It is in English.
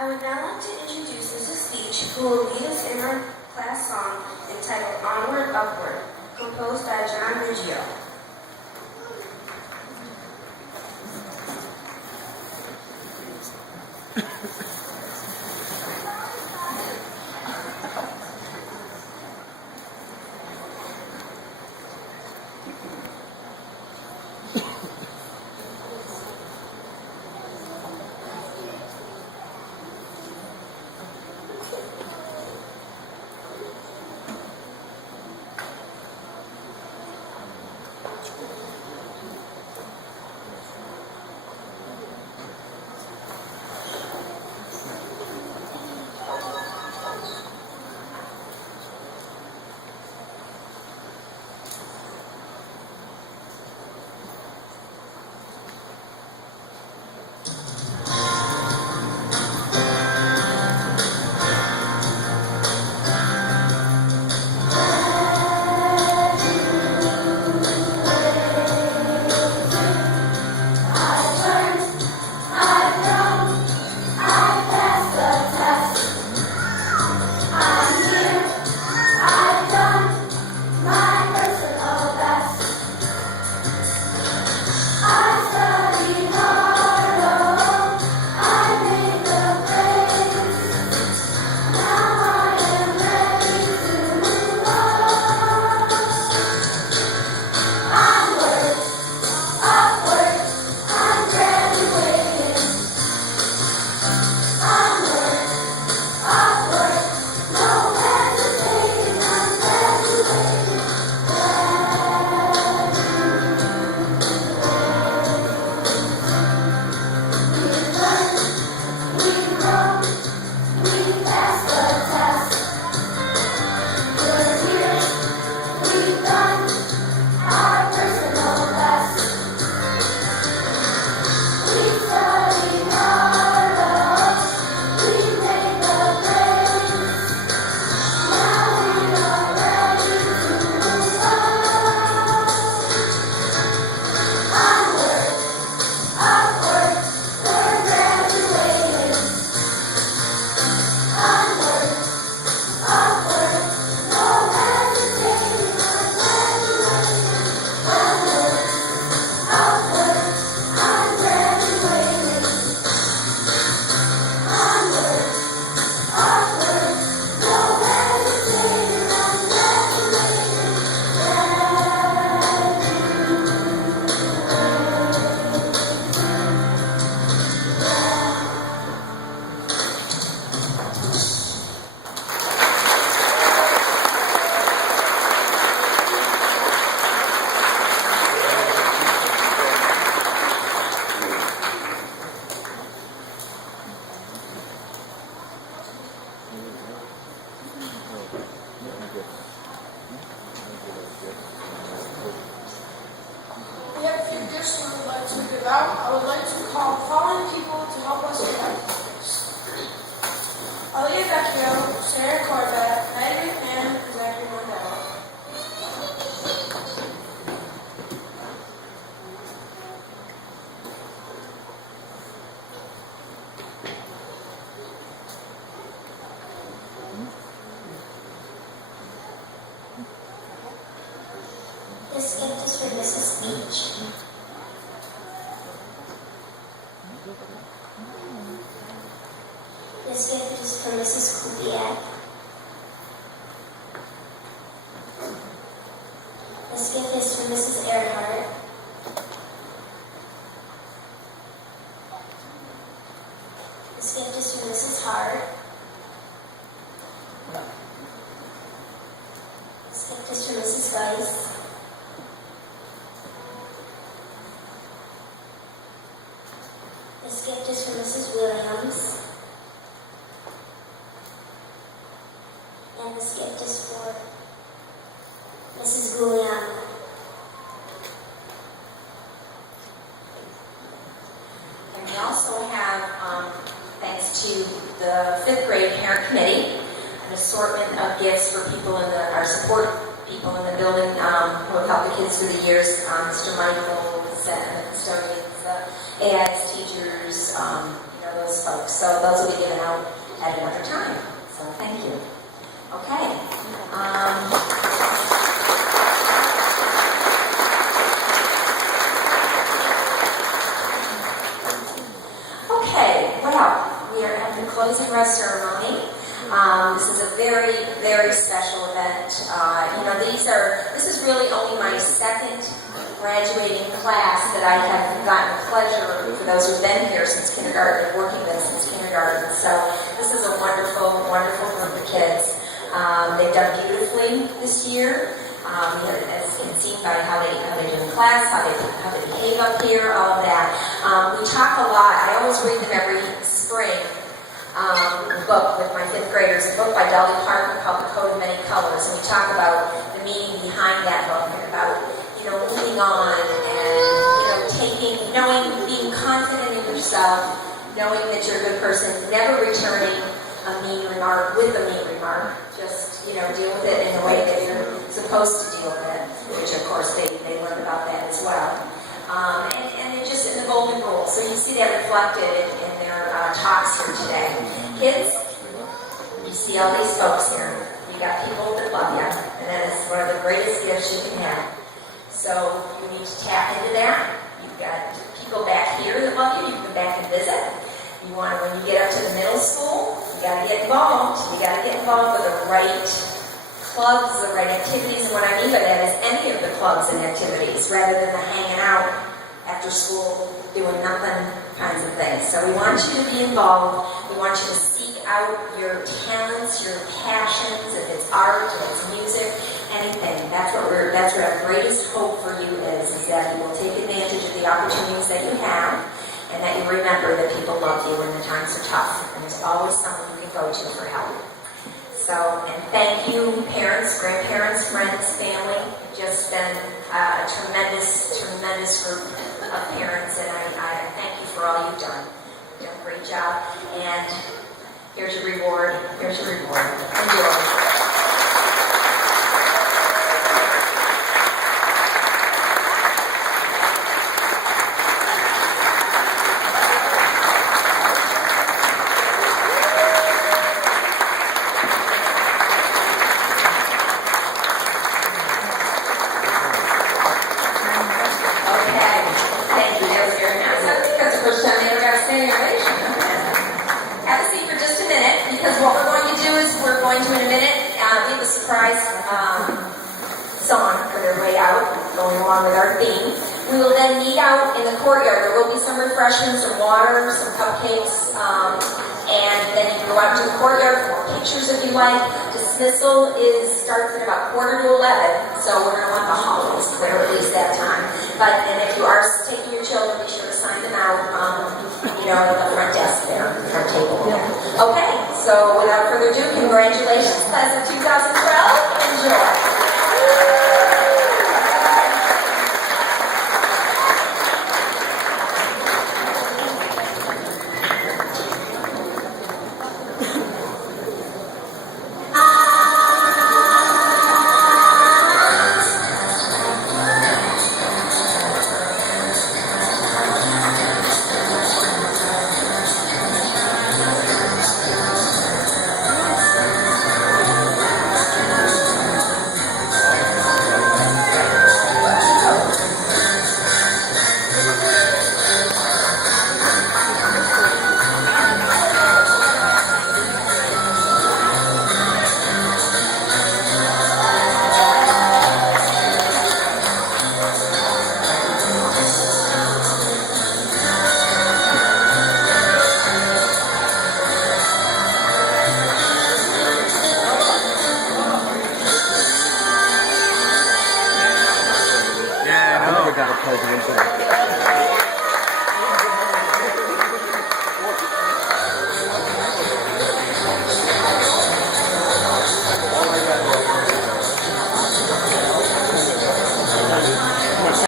I would now like to introduce Mrs. Beach, who will lead us in our class song entitled Onward, Upward, composed by John Riggio. We have a few gifts we would like to give out. I would like to call the following people to help us give out these gifts. Aaliyah Vecchio, Sarah Corbett, Maggie McMahon, and Zachary Mandela. This gift is for Mrs. Beach. This gift is for Mrs. Kubiak. This gift is for Mrs. Earhart. This gift is for Mrs. Hart. This gift is for Mrs. Geis. This gift is for Mrs. Williams. And this gift is for Mrs. Guglielmo. And we also have, thanks to the 5th grade parent committee, an assortment of gifts for people in our support people in the building who have helped the kids through the years. Mr. Michael, the custodians, the aides, teachers, those folks. So those will be given out at another time. So thank you. Okay. Okay, well, we are at the closing rest ceremony. This is a very, very special event. This is really only my second graduating class that I have gotten pleasure for those who've been here since kindergarten and working with since kindergarten. So this is a wonderful, wonderful group of kids. They've done beautifully this year. As you can see by how they do in class, how they behave up here, all of that. We talk a lot. I always read them every spring. A book with my fifth graders, a book by Dolly Parton called The Code of Many Colors, and we talk about the meaning behind that book and about moving on and being confident in yourself, knowing that you're a good person, never returning a mean remark with a mean remark. Just deal with it in the way that you're supposed to deal with it, which of course they learn about that as well. And then just in the golden rule. So you see that reflected in their talks here today. Kids, you see all these folks here. You got people that love you, and that is one of the greatest gifts you can have. So you need to tap into that. You've got people back here that love you. You can come back and visit. When you get up to the middle school, you got to get involved. You got to get involved with the right clubs, the right activities. And what I mean by that is any of the clubs and activities, rather than the hanging out after school doing nothing kinds of things. So we want you to be involved. We want you to seek out your talents, your passions, if it's art, if it's music, anything. That's what our greatest hope for you is that you will take advantage of the opportunities that you have, and that you remember that people love you when the times are tough, and there's always someone you can go to for help. So, and thank you, parents, grandparents, friends, family. Just been a tremendous, tremendous group of parents, and I thank you for all you've done. You've done a great job, and here's your reward. Here's your reward. Enjoy. Song for their way out, going along with our theme. We will then meet out in the courtyard. There will be some refreshments, some water, some cupcakes, and then you can go out to the courtyard for more pictures if you like. Dismissal starts at about 10:45, so we're going to want the hallways clear at least that time. And if you are taking your children, be sure to sign them out, at the front desk there, the front table. Okay, so without further ado, congratulations, class of 2012. Enjoy.